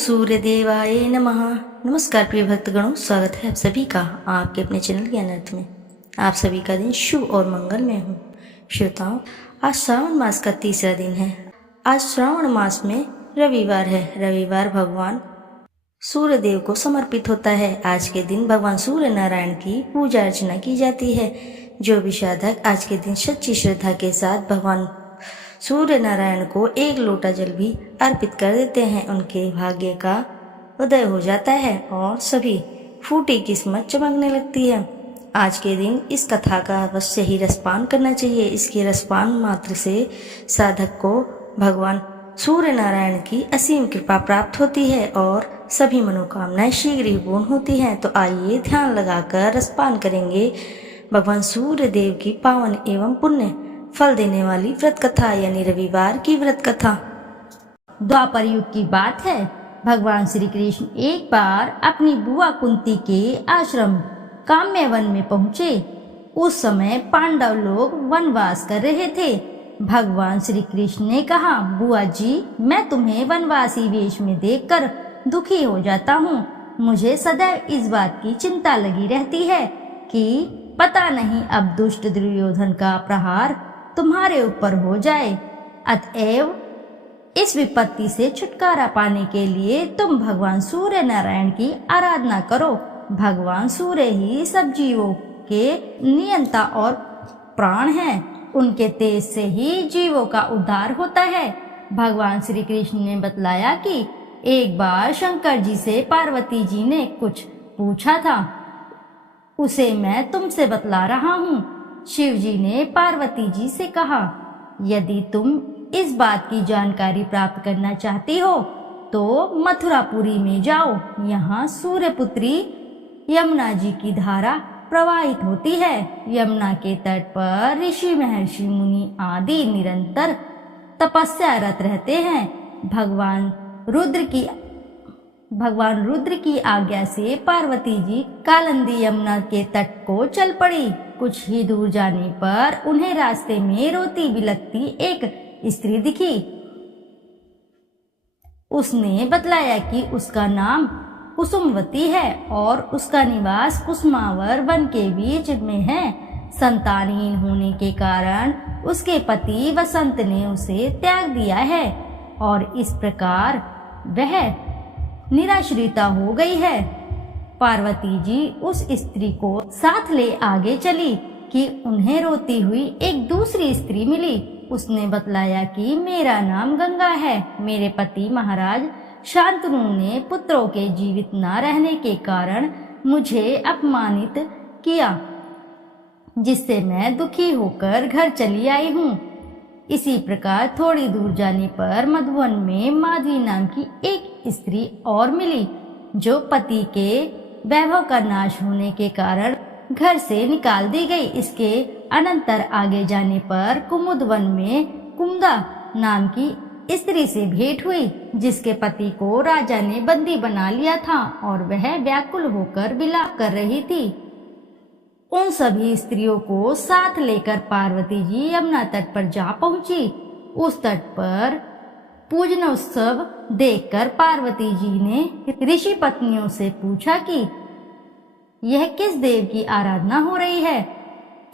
सूर्य देवाय नमः। नमस्कार प्रिय भक्तगणों, स्वागत है आप सभी का आपके अपने चैनल ज्ञान अर्थ में। आप सभी का दिन शुभ और मंगलमय हो। श्रोताओं, आज श्रावण मास का तीसरा दिन है। आज श्रावण मास में रविवार है। रविवार भगवान सूर्य देव को समर्पित होता है। आज के दिन भगवान सूर्य नारायण की पूजा अर्चना की जाती है। जो भी साधक आज के दिन सच्ची श्रद्धा के साथ भगवान सूर्य नारायण को एक लोटा जल भी अर्पित कर देते हैं, उनके भाग्य का उदय हो जाता है और सभी फूटी किस्मत चमकने लगती है। आज के दिन इस कथा का अवश्य ही रसपान करना चाहिए। इसके रसपान मात्र से साधक को भगवान सूर्य नारायण की असीम कृपा प्राप्त होती है और सभी मनोकामनाएं शीघ्र ही पूर्ण होती हैं। तो आइए ध्यान लगाकर रसपान करेंगे भगवान सूर्य देव की पावन एवं पुण्य फल देने वाली व्रत कथा, यानी रविवार की व्रत कथा। द्वापर युग की बात है। भगवान श्री कृष्ण एक बार अपनी बुआ कुंती के आश्रम काम्यवन में पहुँचे। उस समय पांडव लोग वनवास कर रहे थे। भगवान श्री कृष्ण ने कहा, बुआ जी, मैं तुम्हें वनवासी वेश में देखकर दुखी हो जाता हूँ। मुझे सदैव इस बात की चिंता लगी रहती है कि पता नहीं अब दुष्ट दुर्योधन का प्रहार तुम्हारे ऊपर हो जाए। अतएव इस विपत्ति से छुटकारा पाने के लिए तुम भगवान सूर्य नारायण की आराधना करो। भगवान सूर्य ही सब जीवों के नियंता और प्राण हैं। उनके तेज से ही जीवों का उद्धार होता है। भगवान श्री कृष्ण ने बतलाया कि एक बार शंकर जी से पार्वती जी ने कुछ पूछा था, उसे मैं तुमसे बतला रहा हूँ। शिव जी ने पार्वती जी से कहा, यदि तुम इस बात की जानकारी प्राप्त करना चाहती हो तो मथुरापुरी में जाओ। यहाँ सूर्यपुत्री यमुना जी की धारा प्रवाहित होती है। यमुना के तट पर ऋषि महर्षि मुनि आदि निरंतर तपस्यारत रहते हैं। भगवान रुद्र की आज्ञा से पार्वती जी कालिंदी यमुना के तट को चल पड़ी। कुछ ही दूर जाने पर उन्हें रास्ते में रोती बिलखती एक स्त्री दिखी। उसने बतलाया कि उसका नाम कुसुमवती है और उसका निवास कुसुमावर वन के बीच में है। संतानहीन होने के कारण उसके पति वसंत ने उसे त्याग दिया है और इस प्रकार वह निराश्रिता हो गई है। पार्वती जी उस स्त्री को साथ ले आगे चली कि उन्हें रोती हुई एक दूसरी स्त्री मिली। उसने बतलाया कि मेरा नाम गंगा है। मेरे पति महाराज शांतनु ने पुत्रों के जीवित न रहने के कारण मुझे अपमानित किया, जिससे मैं दुखी होकर घर चली आई हूँ। इसी प्रकार थोड़ी दूर जाने पर मधुवन में माधवी नाम की एक स्त्री और मिली, जो पति के वैभव का नाश होने के कारण घर से निकाल दी गई। इसके अनंतर आगे जाने पर कुमुद वन में कुमुदा नाम की स्त्री से भेंट हुई, जिसके पति को राजा ने बंदी बना लिया था और वह व्याकुल होकर विलाप कर रही थी। उन सभी स्त्रियों को साथ लेकर पार्वती जी यमुना तट पर जा पहुंची। उस तट पर पूजन उत्सव देखकर पार्वती जी ने ऋषि पत्नियों से पूछा कि यह किस देव की आराधना हो रही है,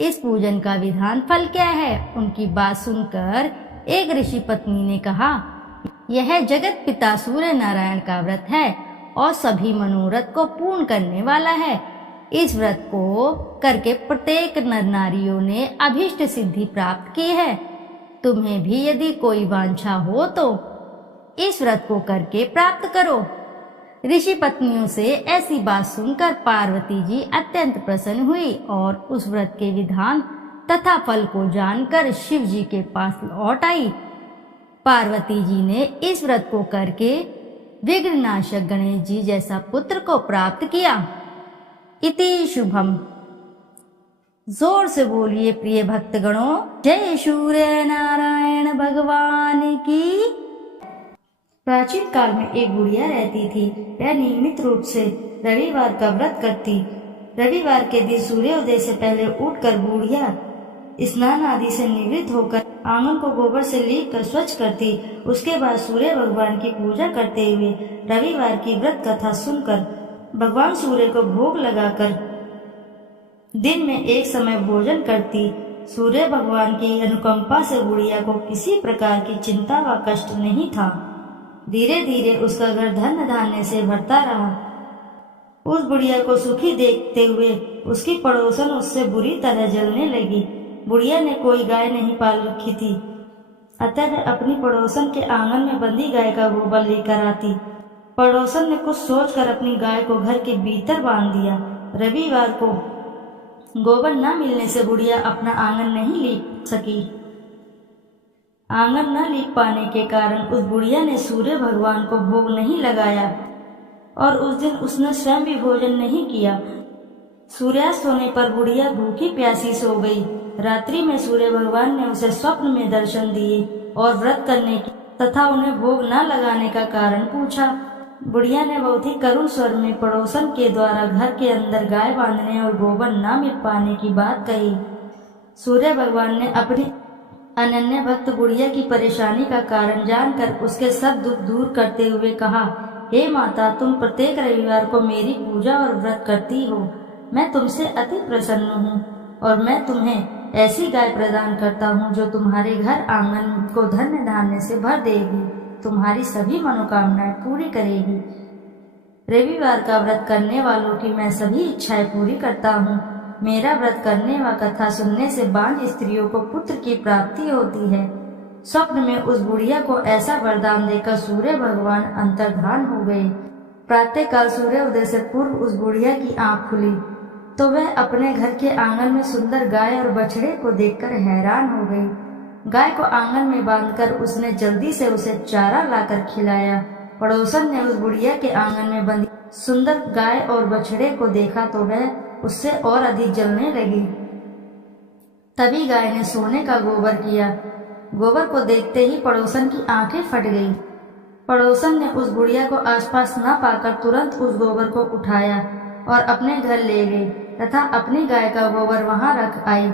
इस पूजन का विधान फल क्या है। उनकी बात सुनकर एक ऋषि पत्नी ने कहा, यह जगत पिता सूर्य नारायण का व्रत है और सभी मनोरथ को पूर्ण करने वाला है। इस व्रत को करके प्रत्येक नर नारियों ने अभीष्ट सिद्धि प्राप्त की है। तुम्हें भी यदि कोई वांछा हो तो इस व्रत को करके प्राप्त करो। ऋषि पत्नियों से ऐसी बात सुनकर पार्वती जी अत्यंत प्रसन्न हुई और उस व्रत के विधान तथा फल को जानकर शिव जी के पास लौट आई। पार्वती जी ने इस व्रत को करके विघ्ननाशक गणेश जी जैसा पुत्र को प्राप्त किया। इति शुभम। जोर से बोलिए प्रिय भक्तगणों, जय सूर्य नारायण भगवान की। प्राचीन काल में एक बुढ़िया रहती थी। वह नियमित रूप से रविवार का व्रत करती। रविवार के दिन सूर्योदय से पहले उठकर बुढ़िया स्नान आदि से निवृत्त होकर आंगन को गोबर से लीप कर स्वच्छ करती। उसके बाद सूर्य भगवान की पूजा करते हुए रविवार की व्रत कथा सुनकर भगवान सूर्य को भोग लगाकर दिन में एक समय भोजन करती। सूर्य भगवान की अनुकंपा से बुढ़िया को किसी प्रकार की चिंता व कष्ट नहीं था। धीरे धीरे उसका घर धन धान्य से भरता रहा। उस बुढ़िया को सुखी देखते हुए उसकी पड़ोसन उससे बुरी तरह जलने लगी। बुढ़िया ने कोई गाय नहीं पाल रखी थी, अतः वह अपनी पड़ोसन के आंगन में बंधी गाय का गोबर लेकर आती। पड़ोसन ने कुछ सोचकर अपनी गाय को घर के भीतर बांध दिया। रविवार को गोबर न मिलने से बुढ़िया अपना आंगन नहीं लीप सकी। आंगन न लीप पाने के कारण उस बुढ़िया ने सूर्य भगवान को भोग नहीं लगाया और उस दिन उसने स्वयं भी भोजन नहीं किया। सूर्यास्त होने पर बुढ़िया भूखी प्यासी सो गई। रात्रि में सूर्य भगवान ने उसे स्वप्न में दर्शन दिए और व्रत करने की तथा उन्हें भोग न लगाने का कारण पूछा। बुढ़िया ने बहुत ही करुण स्वर में पड़ोसन के द्वारा घर के अंदर गाय बांधने और गोबर न मिल पाने की बात कही। सूर्य भगवान ने अपनी अनन्य भक्त बुढ़िया की परेशानी का कारण जानकर उसके सब दुख दूर करते हुए कहा, हे माता, तुम प्रत्येक रविवार को मेरी पूजा और व्रत करती हो। मैं तुमसे अति प्रसन्न हूँ और मैं तुम्हें ऐसी गाय प्रदान करता हूँ जो तुम्हारे घर आंगन को धन्य धान्य से भर देगी, तुम्हारी सभी मनोकामनाएं पूरी करेगी। रविवार का व्रत करने वालों की मैं सभी इच्छाएं पूरी करता हूँ। मेरा व्रत करने व कथा सुनने से बांझ स्त्रियों को पुत्र की प्राप्ति होती है। स्वप्न में उस बुढ़िया को ऐसा वरदान देकर सूर्य भगवान अंतर्धान हो गए। प्रातः काल सूर्य उदय से पूर्व उस बुढ़िया की आंख खुली तो वह अपने घर के आंगन में सुंदर गाय और बछड़े को देखकर हैरान हो गई। गाय को आंगन में बांधकर उसने जल्दी से उसे चारा लाकर खिलाया। पड़ोसन ने उस बुढ़िया के आंगन में बंधी सुंदर गाय और बछड़े को देखा तो वह उससे और अधिक जलने लगी। तभी गाय ने सोने का गोबर किया। गोबर को देखते ही पड़ोसन की आंखें फट गई। पड़ोसन ने उस बुढ़िया को आसपास न पाकर तुरंत उस गोबर को उठाया और अपने घर ले गई तथा अपनी गाय का गोबर वहां रख आई।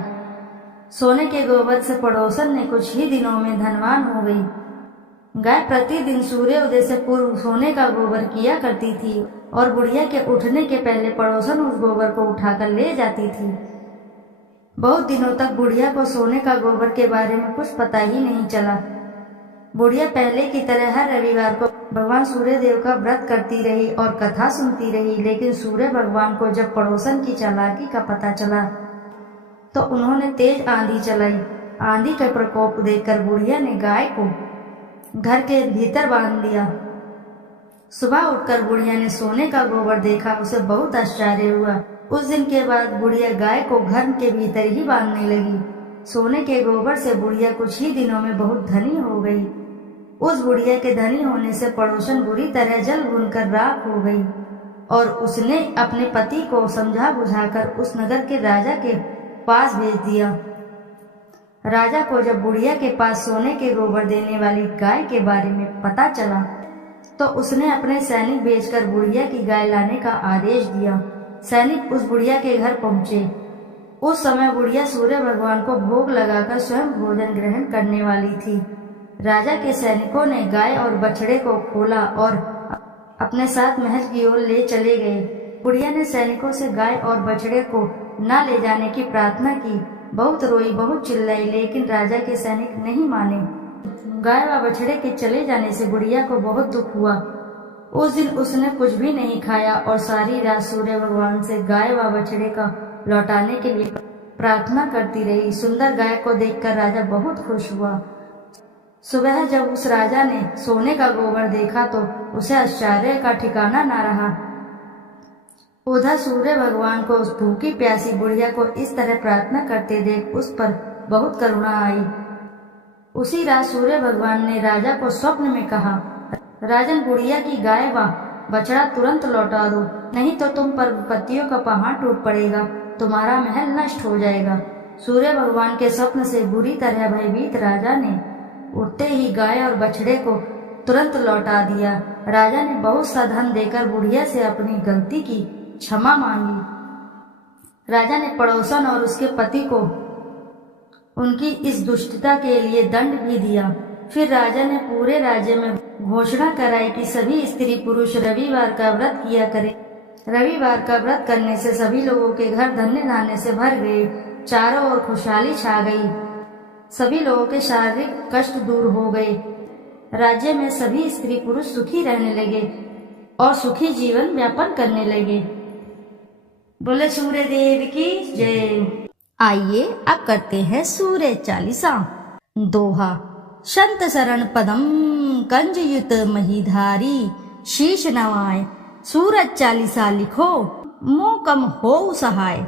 सोने के गोबर से पड़ोसन ने कुछ ही दिनों में धनवान हो गई। गाय प्रतिदिन सूर्योदय से पूर्व सोने का गोबर किया करती थी और बुढ़िया के उठने के पहले पड़ोसन उस गोबर को उठाकर ले जाती थी। बहुत दिनों तक बुढ़िया को सोने का गोबर के बारे में कुछ पता ही नहीं चला। बुढ़िया पहले की तरह हर रविवार को भगवान सूर्य देव का व्रत करती रही और कथा सुनती रही, लेकिन सूर्य भगवान को जब पड़ोसन की चालाकी का पता चला तो उन्होंने तेज आंधी चलाई। आंधी का प्रकोप देखकर बुढ़िया ने गाय को घर के भीतर बांध दिया। सुबह उठकर बुढ़िया ने सोने का गोबर देखा, उसे बहुत आश्चर्य हुआ। उस दिन के बाद बुढ़िया गाय को घर के भीतर ही बांधने लगी। सोने के गोबर से बुढ़िया कुछ ही दिनों में बहुत धनी हो गई। उस बुढ़िया के धनी होने से पड़ोसन बुरी तरह जल भूनकर राख हो गई और उसने अपने पति को समझा बुझाकर उस नगर के राजा के पास भेज दिया। राजा को जब बुढ़िया के पास सोने के गोबर देने वाली गाय के बारे में पता चला तो उसने अपने सैनिक भेजकर बुढ़िया की गाय लाने का आदेश दिया। सैनिक उस बुढ़िया के घर पहुंचे। उस समय बुढ़िया सूर्य भगवान को भोग लगाकर स्वयं भोजन ग्रहण करने वाली थी। राजा के सैनिकों ने गाय और बछड़े को खोला और अपने साथ महल की ओर ले चले गए। बुढ़िया ने सैनिकों से गाय और बछड़े को न ले जाने की प्रार्थना की। बहुत रोई, बहुत चिल्लाई, लेकिन राजा के सैनिक नहीं माने। गाय व बछड़े के चले जाने से बुढ़िया को बहुत दुख हुआ। उस दिन उसने कुछ भी नहीं खाया और सारी रात सूर्य भगवान से गाय व बछड़े का लौटाने के लिए प्रार्थना करती रही। सुंदर गाय को देखकर राजा बहुत खुश हुआ। सुबह जब उस राजा ने सोने का गोबर देखा तो उसे आश्चर्य का ठिकाना न रहा। उधर सूर्य भगवान को उस भूखी प्यासी बुढ़िया को इस तरह प्रार्थना करते देख उस पर बहुत करुणा आई। उसी रात सूर्य भगवान ने राजा को स्वप्न में कहा, राजन, बुढ़िया की गाय व बछड़ा तुरंत लौटा दो, नहीं तो तुम पर विपत्तियों का पहाड़ टूट पड़ेगा, तुम्हारा महल नष्ट हो जाएगा। सूर्य भगवान के स्वप्न से बुरी तरह भयभीत राजा ने उठते ही गाय और बछड़े को तुरंत लौटा दिया। राजा ने बहुत सा धन देकर बुढ़िया से अपनी गलती की क्षमा मांगी। राजा ने पड़ोसन और उसके पति को उनकी इस दुष्टता के लिए दंड भी दिया। फिर राजा ने पूरे राज्य में घोषणा कराई कि सभी स्त्री पुरुष रविवार का व्रत किया करें। रविवार का व्रत करने से सभी लोगों के घर धन्य धान्य से भर गए, चारों ओर खुशहाली छा गई, सभी लोगों के शारीरिक कष्ट दूर हो गए। राज्य में सभी स्त्री पुरुष सुखी रहने लगे और सुखी जीवन यापन करने लगे। बोले सूर्य देव की जय। आइए अब करते हैं सूर्य चालीसा। दोहा। संत शरण पदम कंजयुत महीधारी, शीश नवाय सूरज चालीसा लिखो, मोकम हो सहाय।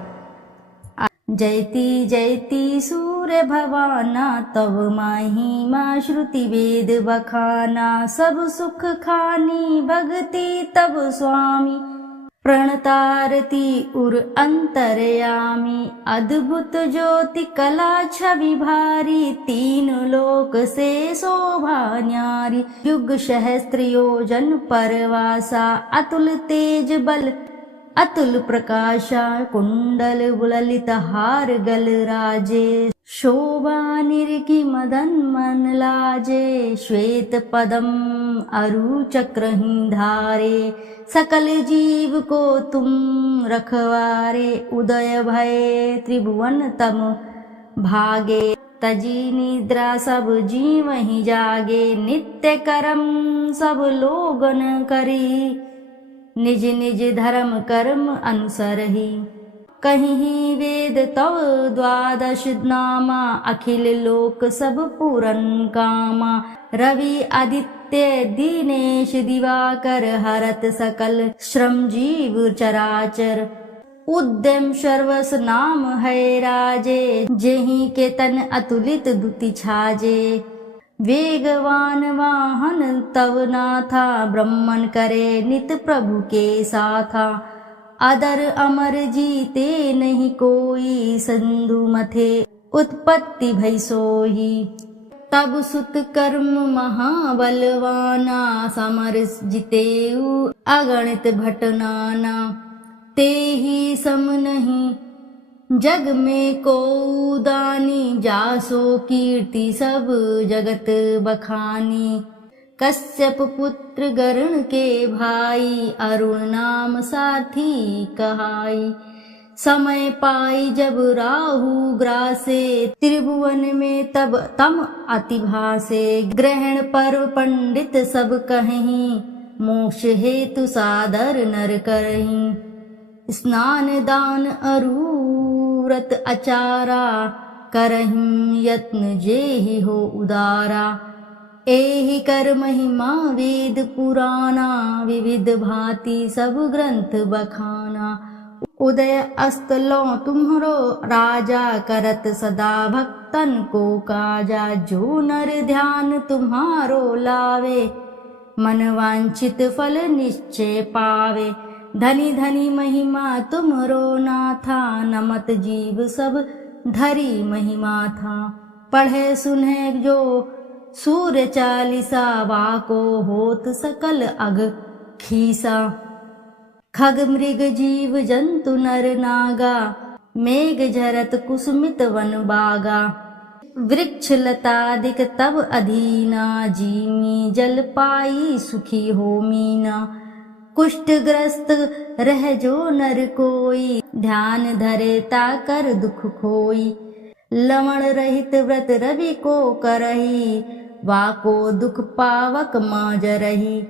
जयति जयति सूर्य भवाना, तब महिमा श्रुति वेद बखाना। सब सुख खानी भक्ति तब स्वामी, प्रणतारती उर अंतरयामी। अद्भुत ज्योति कला छवि भारी, तीन लोक से शोभा न्यारी। युग सहस्त्र योजन परवासा, अतुल तेज बल अतुल प्रकाशा। कुंडल ललित हार गल राजे, शोभा निरकी मदन मन लाजे। श्वेत पदम अरु चक्रही धारे, सकल जीव को तुम रखवारे। उदय भय त्रिभुवन तम भागे, तजी निद्रा सब जीव ही जागे। नित्य कर्म सब लोगन करी, निज निज धर्म कर्म अनुसरहि। कहीं वेद तव द्वादश नामा, अखिल लोक सब पूरन कामा। रवि आदित्य दीनेश दिवाकर, हरत सकल श्रम जीव चराचर। उद्यम सर्वस नाम है राजे, जेहि के तन अतुलित दुति छाजे। वेगवान वाहन तव नाथा, ब्रह्मन करे नित प्रभु के साथा। अदर अमर जीते नहीं कोई, सिंधु मथे उत्पत्ति भई सोही। तब सुत कर्म महाबलवाना, समर जितेउ अगणित भटनाना। ते ही सम नहीं जग में को दानी, जासो कीर्ति सब जगत बखानी। कश्यप पुत्र गरुण के भाई, अरुण नाम साथी कहाई। समय पाई जब राहु ग्रासे, त्रिभुवन में तब तम अति भासे। ग्रहण पर्व पंडित सब कहीं, मोक्ष हेतु सादर नर करहीं। स्नान दान अरु व्रत अचारा, करहिं यत्न जेहि हो उदारा। एहि कर महिमा वेद पुराना, विविध भांति सब ग्रंथ बखाना। उदय अस्त लो तुम्हरो राजा, करत सदा भक्तन को काजा। जो नर ध्यान तुम्हारो लावे, मन वांछित फल निश्चय पावे। धनी धनी महिमा तुमरो नाथा, नमत जीव सब धरी महिमा था। पढ़े सुने जो सूर्य चालीसा, वाको होत सकल अग खीसा। खग मृग जीव जंतु नर नागा, मेघ झरत कुसुमित वन बागा। वृक्ष लतादिक तब अधीना, जीमी जल पाई सुखी हो मीना। कुष्ठ ग्रस्त रह जो नर कोई, ध्यान धरे ताकर दुख खोई। लवण रहित व्रत रवि को करही, वाको दुख पावक माज रही।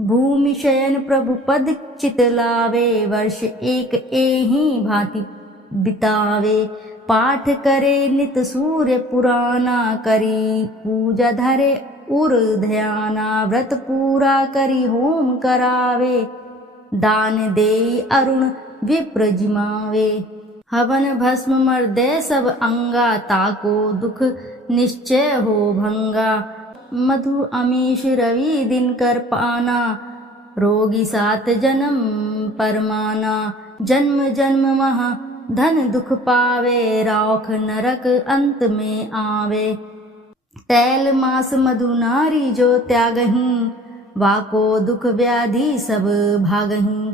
भूमि शयन प्रभु पद चित लावे, वर्ष एक एहि भांति बितावे। पाठ करे नित सूर्य पुराना, करी पूजा धरे उर ध्याना। व्रत पूरा करी होम करावे, दान देई अरुण विप्र जिमावे। हवन भस्म मर्दे सब अंगा, ताको दुख निश्चय हो भंगा। मधु अमीश रवि दिन कर पाना, रोगी सात जन्म परमाना। जन्म जन्म महा धन दुख पावे, रौख नरक अंत में आवे। तैल मास मधु नारी जो त्यागहीं, वाको दुख व्याधि सब भागहीं।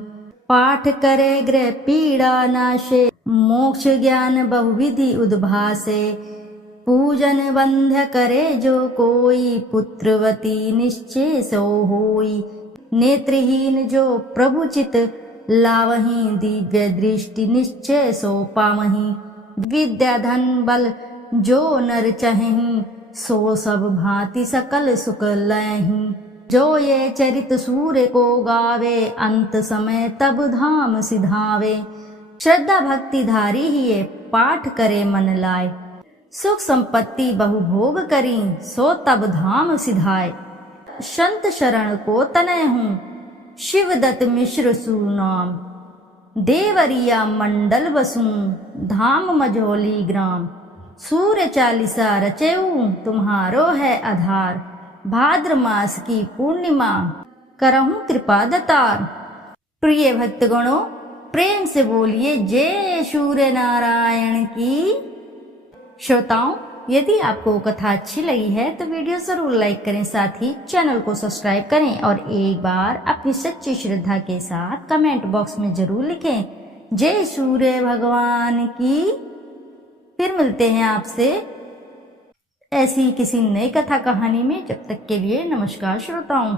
पाठ करे ग्रह पीड़ा नाशे, मोक्ष ज्ञान बहुविधि उद्भासे। पूजन बंध्य करे जो कोई, पुत्रवती निश्चय सो होई। नेत्रहीन जो प्रभु चित लावहीं, दिव्य दृष्टि निश्चय सो पावहीं। विद्या धन बल जो नर चहहीं, सो सब भांति सकल सुख लयहीं। जो ये चरित सूर्य को गावे, अंत समय तब धाम सिधावे। श्रद्धा भक्ति धारी ही ये पाठ करे मन लाए, सुख संपत्ति बहु भोग करी, सो तब धाम सिधाए। संत शरण को तनय हूँ, शिवदत्त मिश्र सुनाम। देवरिया मंडल बसूं, धाम मझौली ग्राम। सूर्य चालीसा रचेऊ, तुम्हारो है आधार। भाद्र मास की पूर्णिमा, करहूं कृपा दतार। प्रिय भक्तगणों, प्रेम से बोलिए जय सूर्य नारायण की। श्रोताओं, यदि आपको कथा अच्छी लगी है तो वीडियो जरूर लाइक करें, साथ ही चैनल को सब्सक्राइब करें और एक बार अपनी सच्ची श्रद्धा के साथ कमेंट बॉक्स में जरूर लिखें जय सूर्य भगवान की। फिर मिलते हैं आपसे ऐसी किसी नई कथा कहानी में। जब तक के लिए नमस्कार श्रोताओं।